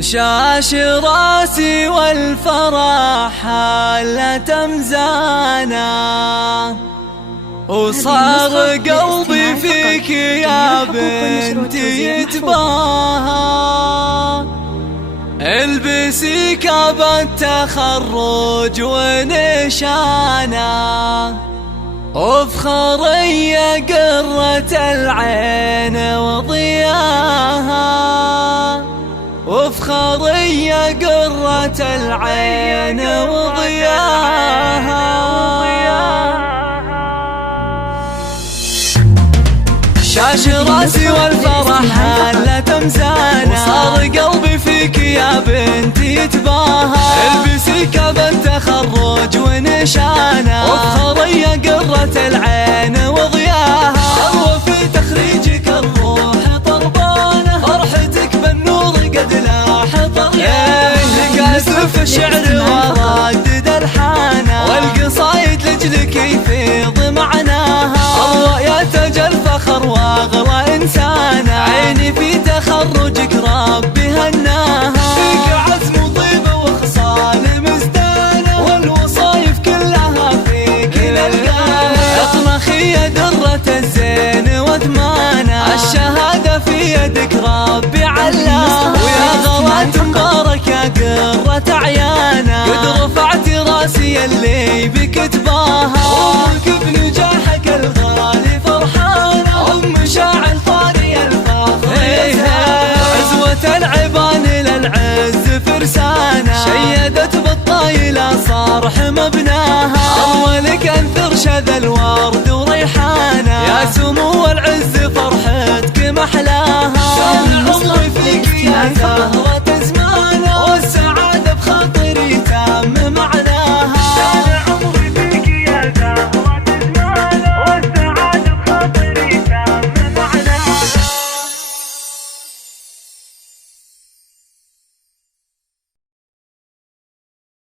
شاش راسي والفرح حالة مزانة، وصار قلبي فيك يا بنتي يتباهى. البسي كاب التخرج ونشانه، وافخري يا قرة العين وضياها، وافخري يا قرة العين وضياها. شاش راسي والفرح هالة مزانة، وصار قلبي فيك يا بنتي يتباهى. البسي كاب التخرج ونشانه، وافخري يا قرة العين وضياها. في تخريجك الروح طربانة، فرحتك بالنور قد لاح طريقه. لك أسف الشعر وردد الحانة، والقصايد لجلك يفيض معناها. الله يتجل فخر واغلى إنسانة، عيني في تخرجك ربي هناها. فيك عزم وطيبة وخصال مزدانة، والوصايف كلها فيك نلقاها. اطنخي يا درة الزين وثمانة، الشهادة في يدك ربي علاها. ويا غلات مبارك يا قرة عيانا، قد رفعتي راسي اللي بك تباهى. وامك بنجاحك الغالي فرحانة، ام شاعر طاري الفخر عزوة العبان للعز فرسانة، شيدت بالطايلة صارح مبناها. اولك انثر شذا الورد وريحانة، يا سمو العز